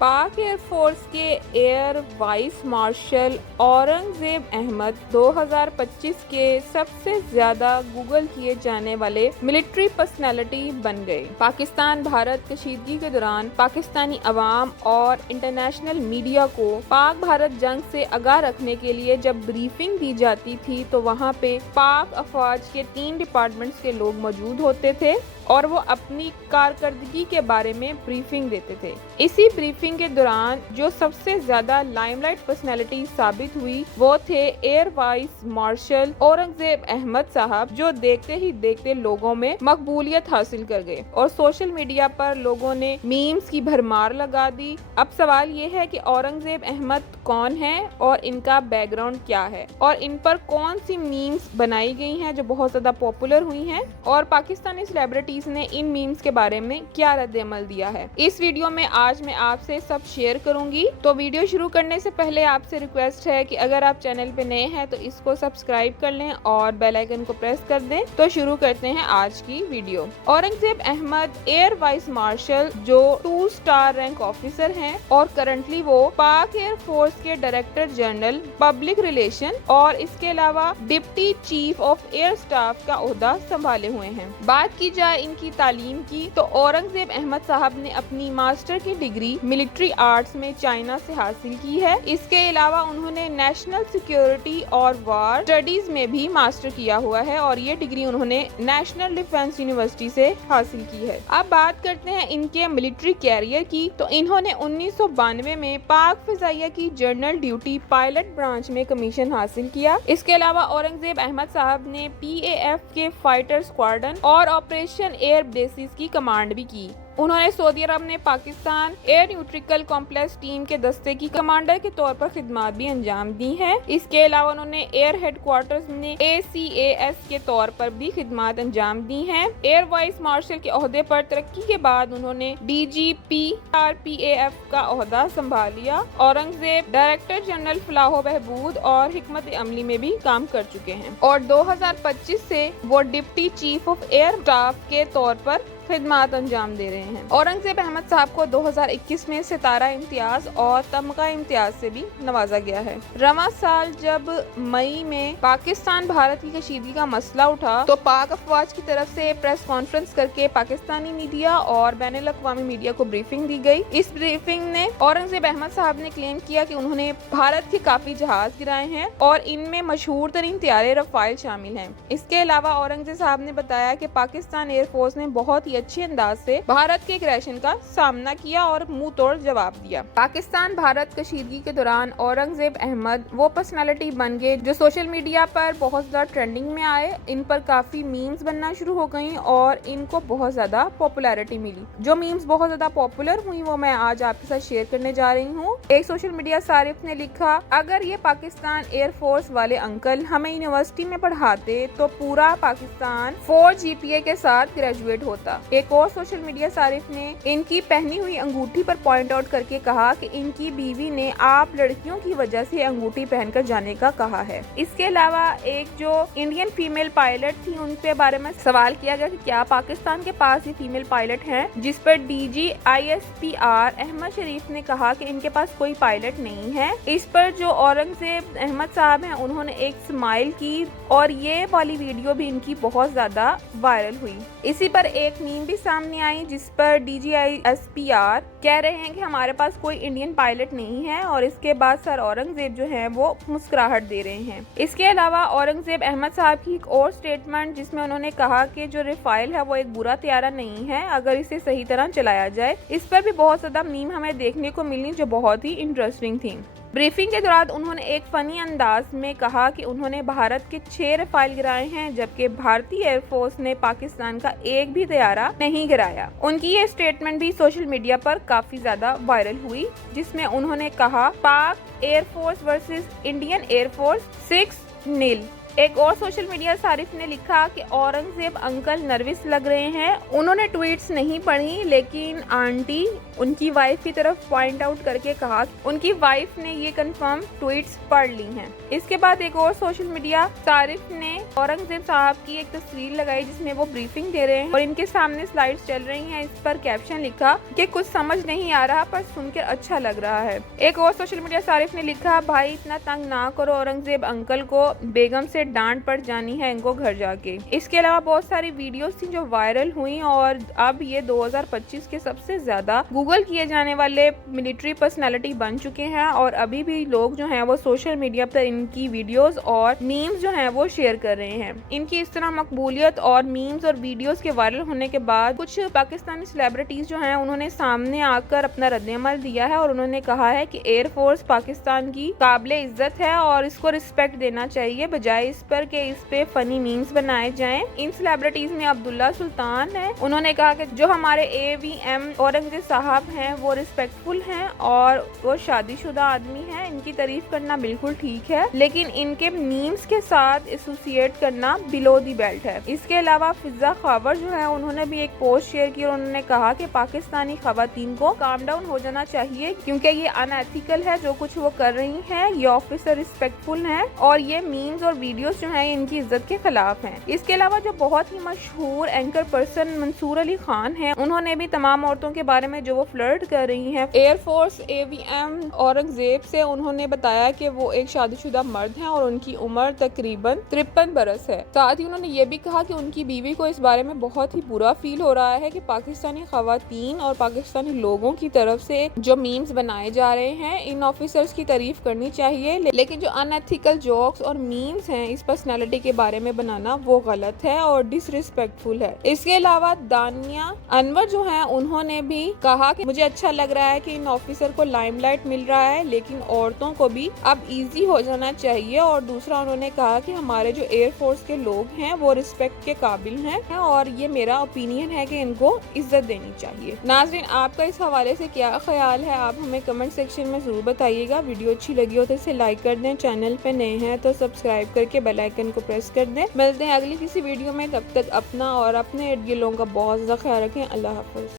پاک air force کے air vice marshal Aurangzeb Ahmed 2025 کے سب سے زیادہ گوگل کیے جانے والے ملٹری پرسنالٹی بن گئے۔ پاکستان بھارت کشیدگی کے دوران پاکستانی عوام اور انٹرنیشنل میڈیا کو پاک بھارت جنگ سے آگاہ رکھنے کے لیے جب بریفنگ دی جاتی تھی تو وہاں پہ پاک افواج کے 3 ڈپارٹمنٹس کے لوگ موجود ہوتے تھے اور وہ اپنی کارکردگی کے بارے میں بریفنگ دیتے تھے۔ اسی بریفنگ کے دوران جو سب سے زیادہ لائم لائٹ پرسنالٹی ثابت ہوئی وہ تھے air vice marshal Aurangzeb Ahmed صاحب، جو دیکھتے ہی دیکھتے لوگوں میں مقبولیت حاصل کر گئے اور سوشل میڈیا پر لوگوں نے میمز کی بھرمار لگا دی۔ اب سوال یہ ہے کہ اورنگزیب احمد کون ہے اور ان کا بیک گراؤنڈ کیا ہے اور ان پر کون سی میمز بنائی گئی ہیں جو بہت زیادہ پاپولر ہوئی ہیں، اور پاکستانی سیلیبریٹیز نے ان میمز کے بارے میں کیا رد عمل دیا ہے۔ اس ویڈیو میں آج میں آپ سے سب شیئر کروں گی، تو ویڈیو شروع کرنے سے پہلے آپ سے ریکویسٹ ہے کہ اگر آپ چینل پہ نئے ہیں تو اس کو سبسکرائب کر لیں اور بیل آئیکن کو پریس کر دیں۔ تو شروع کرتے ہیں آج کی video. Aurangzeb Ahmed air vice marshal جو 2 اسٹار رینک آفیسر ہیں اور کرنٹلی وہ پاک ایئر فورس کے ڈائریکٹر جنرل پبلک ریلیشن اور اس کے علاوہ deputy chief of air staff کا عہدہ سنبھالے ہوئے ہیں۔ بات کی جائے ان کی تعلیم کی تو اورنگزیب احمد صاحب نے اپنی ماسٹر کی ڈگری ملٹری آرٹس میں چائنا سے حاصل کی ہے۔ اس کے علاوہ انہوں نے نیشنل سیکیورٹی اور وار اسٹڈیز میں بھی ماسٹر کیا ہوا ہے اور یہ ڈگری انہوں نے نیشنل ڈیفنس یونیورسٹی سے حاصل کی ہے۔ اب بات کرتے ہیں ان کے ملٹری کیریئر کی تو انہوں نے 1992 میں پاک فضائیہ کی جنرل ڈیوٹی پائلٹ برانچ میں کمیشن حاصل کیا۔ اس کے علاوہ اورنگزیب احمد صاحب نے PAF کے فائٹر اسکواڈرن اور آپریشن ایئر بیسز کی کمانڈ بھی کی۔ انہوں نے سعودی عرب میں پاکستان ایئر نیوٹریکل کمپلیکس ٹیم کے دستے کی کمانڈر کے طور پر خدمات بھی انجام دی ہیں۔ اس کے علاوہ انہوں نے ایئر ہیڈ کوارٹرز میں ACAS کے طور پر بھی خدمات انجام دی ہیں۔ ایئر وائس مارشل کے عہدے پر ترقی کے بعد انہوں نے DGP RPAF کا عہدہ سنبھال لیا۔ اورنگزیب ڈائریکٹر جنرل فلاح و بہبود اور حکمت عملی میں بھی کام کر چکے ہیں اور 2025 سے وہ deputy chief of air staff کے طور پر خدمات انجام دے رہے ہیں۔ اورنگزیب احمد صاحب کو 2021 میں ستارہ امتیاز اور تمغہ امتیاز سے بھی نوازا گیا ہے۔ رواں سال جب مئی میں پاکستان بھارت کی کشیدگی کا مسئلہ اٹھا تو پاک افواج کی طرف سے پریس کانفرنس کر کے پاکستانی میڈیا اور بین الاقوامی میڈیا کو بریفنگ دی گئی۔ اس بریفنگ نے اورنگزیب احمد صاحب نے کلیم کیا کہ انہوں نے بھارت کے کافی جہاز گرائے ہیں اور ان میں مشہور ترین طیارے رفائل شامل ہیں۔ اس کے علاوہ اورنگزیب صاحب نے بتایا کہ پاکستان ایئر فورس نے بہت ہی اچھے انداز سے بھارت کے اگریشن کا سامنا کیا اور منہ توڑ جواب دیا۔ پاکستان بھارت کشیدگی کے دوران اورنگزیب احمد وہ پرسنالٹی بن گئے جو سوشل میڈیا پر بہت زیادہ ٹرینڈنگ میں آئے۔ ان پر کافی میمز بننا شروع ہو گئیں اور ان کو بہت زیادہ پاپولیرٹی ملی۔ جو میمز بہت زیادہ پاپولر ہوئی وہ میں آج آپ کے ساتھ شیئر کرنے جا رہی ہوں۔ ایک سوشل میڈیا صارف نے لکھا، اگر یہ پاکستان ایئر فورس والے انکل ہمیں یونیورسٹی میں پڑھاتے تو پورا پاکستان 4 GPA کے ساتھ گریجویٹ ہوتا۔ ایک اور سوشل میڈیا صارف نے ان کی پہنی ہوئی انگوٹھی پر پوائنٹ آؤٹ کر کے کہا کہ ان کی بیوی نے آپ لڑکیوں کی وجہ سے انگوٹھی پہن کر جانے کا کہا ہے۔ اس کے علاوہ ایک جو انڈین فیمیل پائلٹ تھی ان کے بارے میں سوال کیا گیا کہ کیا پاکستان کے پاس یہ فیمیل پائلٹ ہیں، جس پر DG ISPR احمد شریف نے کہا کہ ان کے پاس کوئی پائلٹ نہیں ہے۔ اس پر جو اورنگزیب احمد صاحب ہیں انہوں نے ایک اسمائل کی اور یہ والی ویڈیو بھی ان کی بہت زیادہ وائرل ہوئی۔ اسی پر ایک میم بھی سامنے آئی جس پر DG ISPR کہہ رہے ہیں کہ ہمارے پاس کوئی انڈین پائلٹ نہیں ہے اور اس کے بعد سر اورنگزیب جو ہیں وہ مسکراہٹ دے رہے ہیں۔ اس کے علاوہ اورنگزیب احمد صاحب کی ایک اور سٹیٹمنٹ جس میں انہوں نے کہا کہ جو رفائل ہے وہ ایک برا طیارہ نہیں ہے اگر اسے صحیح طرح چلایا جائے۔ اس پر بھی بہت زیادہ میم ہمیں دیکھنے کو ملی جو بہت ہی انٹرسٹنگ تھی۔ بریفنگ کے دوران انہوں نے ایک فنی انداز میں کہا کہ انہوں نے بھارت کے 6 رفائل گرائے ہیں جبکہ بھارتی ایئر فورس نے پاکستان کا ایک بھی طیارہ نہیں گرایا۔ ان کی یہ سٹیٹمنٹ بھی سوشل میڈیا پر کافی زیادہ وائرل ہوئی جس میں انہوں نے کہا، Pak air force versus Indian air force 6-0۔ ایک اور سوشل میڈیا صارف نے لکھا کہ اورنگزیب انکل نروس لگ رہے ہیں. انہوں نے ٹویٹس نہیں پڑھی لیکن آنٹی ان کی وائف کی طرف پوائنٹ آؤٹ کر کے کہا ان کی وائف نے یہ کنفرم ٹویٹس پڑھ لی ہیں. اس کے بعد ایک اور سوشل میڈیا صارف نے اورنگزیب صاحب کی ایک تصویر لگائی جس میں وہ بریفنگ دے رہے ہیں اور ان کے سامنے سلائیڈز چل رہی ہیں. اس پر کیپشن لکھا کہ کچھ سمجھ نہیں آ رہا پر سن کر اچھا لگ رہا ہے. ایک اور سوشل میڈیا صارف نے لکھا بھائی اتنا تنگ نہ کرو اورنگزیب انکل کو, بیگم سے ڈانٹ پڑ جانی ہے ان کو گھر جا کے. اس کے علاوہ بہت ساری ویڈیوز تھیں جو وائرل ہوئیں اور اب یہ 2025 کے سب سے زیادہ گوگل کیے جانے والے ملٹری پرسنالٹی بن چکے ہیں اور ابھی بھی لوگ جو ہیں وہ سوشل میڈیا پر ان کی ویڈیوز اور میمز جو ہیں وہ شیئر کر رہے ہیں. ان کی اس طرح مقبولیت اور میمز اور ویڈیوز کے وائرل ہونے کے بعد کچھ پاکستانی سیلیبریٹیز جو ہیں انہوں نے سامنے آ کر اپنا رد عمل دیا ہے اور انہوں نے کہا ہے کہ ایئر فورس پاکستان کی قابل عزت ہے اور اس کو رسپیکٹ دینا چاہیے بجائے اس پر کہ اس پہ فنی میمز بنائے جائیں. ان سیلیبریٹیز میں عبداللہ سلطان ہے. انہوں نے کہا کہ جو ہمارے AVM اورنگزیب صاحب ہیں وہ ریسپیکٹفل ہیں اور وہ شادی شدہ آدمی ہیں. ان کی تعریف کرنا بالکل ٹھیک ہے لیکن ان کے میمز کے ساتھ ایسوسیٹ کرنا بلو دی بیلٹ ہے. اس کے علاوہ فضا خاور جو ہے انہوں نے بھی ایک پوسٹ شیئر کی اور انہوں نے کہا کہ پاکستانی خواتین کو کام ڈاؤن ہو جانا چاہیے کیونکہ یہ ان ایتھیکل ہے جو کچھ وہ کر رہی ہیں. یہ آفیسر ریسپیکٹفل ہیں اور یہ میمز اور ویڈیوز جو ہیں ان کی عزت کے خلاف ہیں. اس کے علاوہ جو بہت ہی مشہور اینکر پرسن منصور علی خان ہیں انہوں نے بھی تمام عورتوں کے بارے میں جو وہ فلرٹ کر رہی ہیں ایئر فورس AVM اورنگزیب سے انہوں نے بتایا کہ وہ ایک شادی شدہ مرد ہیں اور ان کی عمر تقریباً 53 برس ہے. ساتھ ہی انہوں نے یہ بھی کہا کہ ان کی بیوی کو اس بارے میں بہت ہی برا فیل ہو رہا ہے کہ پاکستانی خواتین اور پاکستانی لوگوں کی طرف سے جو میمز بنائے جا رہے ہیں ان آفیسرز کی تعریف کرنی چاہیے لیکن جو ان ایتھیکل جوکس اور میمز ہیں اس پرسنالٹی کے بارے میں بنانا وہ غلط ہے اور ڈس ریسپیکٹفل ہے. اس کے علاوہ دانیہ انور جو ہیں انہوں نے بھی کہا کہ مجھے اچھا لگ رہا ہے کہ ان آفیسر کو لائم لائٹ مل رہا ہے لیکن عورتوں کو بھی اب ایزی ہو جانا چاہیے. اور دوسرا انہوں نے کہا کہ ہمارے جو ایئر فورس کے لوگ ہیں وہ رسپیکٹ کے قابل ہیں اور یہ میرا اوپینین ہے کہ ان کو عزت دینی چاہیے. ناظرین آپ کا اس حوالے سے کیا خیال ہے آپ ہمیں کمنٹ سیکشن میں ضرور بتائیے گا. ویڈیو اچھی لگی ہو تو اسے لائک کر دیں, چینل پہ نئے ہیں تو سبسکرائب کر کے بیل آئیکن کو پریس کر دیں. ملتے ہیں اگلی کسی ویڈیو میں, تب تک اپنا اور اپنے ارد گرد لوگوں کا بہت زیادہ خیال رکھیں. اللہ حافظ.